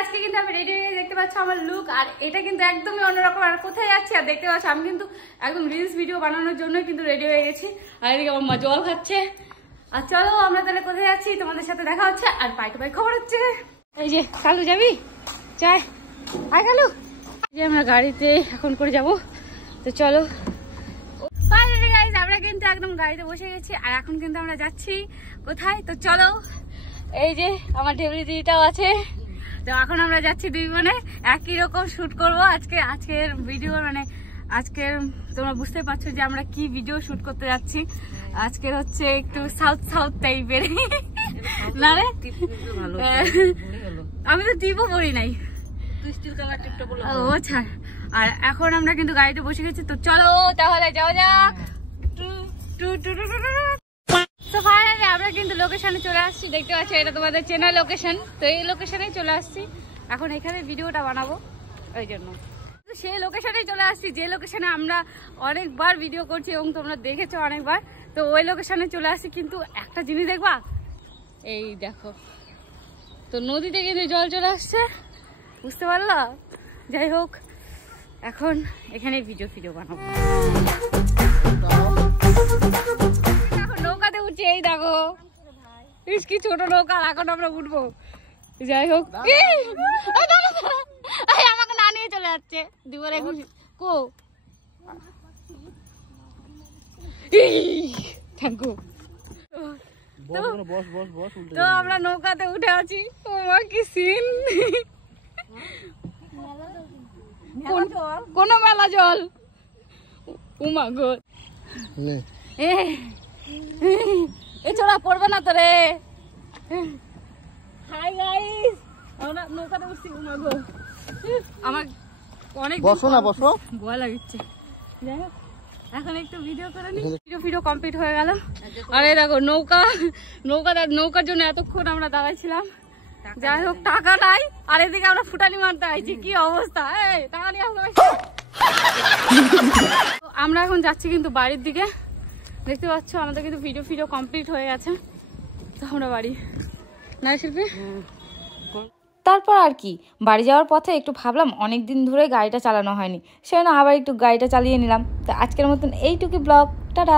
আজকে কিন্তু আমি রেডি হয়ে দেখতে পাচ্ছ আমার লুক, আর এটা কিন্তু একদমই অন্যরকম। আর কোথায় যাচ্ছি আর দেখতে পাচ্ছ আমি কিন্তু একদম রিলস ভিডিও বানানোর জন্যই কিন্তু রেডি হয়ে গেছি। আর এদিকে আমার মা জল খাচ্ছে। আর চলো আমরা তাহলে কোথায় যাচ্ছি তোমাদের সাথে দেখা হচ্ছে। আর পাই টু পাই খবর হচ্ছে। এই যে কালু যাবি চাই আয় কালু, যে আমরা গাড়িতে এখন করে যাব। তো চলো আমরা কিন্তু একদম গাড়িতে বসে গেছি। আর এখন কিন্তু আমরা যাচ্ছি কোথায়, তো চলো। এই যে আমার ঢেবলি দিদিটাও আছে। তো এখন আমরা যাচ্ছি দুই বোনে একই রকম শুট করব আজকের ভিডিও। মানে আজকের তোমরা বুঝতে পারছো যে আমরা কি ভিডিও শুট করতে যাচ্ছি। আজকের হচ্ছে একটু সাউথ টাইপের না রে, আমি তো টিপও পড়ি নাই। আচ্ছা, আর এখন আমরা কিন্তু গাড়িতে বসে গেছি। তো চলো তাহলে যাওয়া যাক। তো ফাইনালি আমরা কিন্তু লোকেশনে চলে আসছি, দেখতে পাচ্ছি এটা তোমাদের চেনা লোকেশন। তো এই লোকেশনে চলে আসছি, এখন এখানে ভিডিওটা বানাবো ওই জন্য। তো সেই লোকেশনে চলে আসছি যে লোকেশনে আমরা অনেকবার ভিডিও করছি এবং তোমরা দেখেছো অনেকবার। তো ওই লোকেশনে চলে আসছি, কিন্তু একটা জিনিস দেখবা, এই দেখো তো নদীতে কিন্তু জল চলে আসছে, বুঝতে পারলা? যাই হোক এখন এখানে ভিডিও বানাবো। এখন নৌকাতে উঠছি, এই দেখো কি ছোট নৌকা, এখন আমরা উঠবো। যাই হোক আমাকে না নিয়ে চলে যাচ্ছে দুবারে কো। Thank you. তো আমরা নৌকাতে উঠে আছি, তোমার কি সিন। কোন মেলা জল, উমা গো এ চোরা পড়বে না তো রে। হাই গাইস, আমরা নৌকাতে উঠছি। উমা গো আমার অনেক বসো ভয় লাগছে। যাই হোক এখন একটু ভিডিও করে নি, ভিডিও কমপ্লিট হয়ে গেল। আরে দেখো নৌকার জন্য এতক্ষণ আমরা দাঁড়াইছিলাম। যাই হোক টাকা নাই, আর এদিকে আমরা ফুটানি মারতে আইছি, কি অবস্থা। এই টাকা নিয়ে আমরা এখন যাচ্ছি কিন্তু বাড়ির দিকে, দেখতে পাচ্ছ আমাদের কিন্তু ভিডিও কমপ্লিট হয়ে গেছে। তো আমরা বাড়ি না শিল্পী। তারপর আর কি বাড়ি যাওয়ার পথে একটু ভাবলাম অনেক দিন ধরে গাড়িটা চালানো হয়নি, সেজন্য আবার একটু গাড়িটা চালিয়ে নিলাম। তো আজকের মতন এইটুকু ব্লগ, টাটা।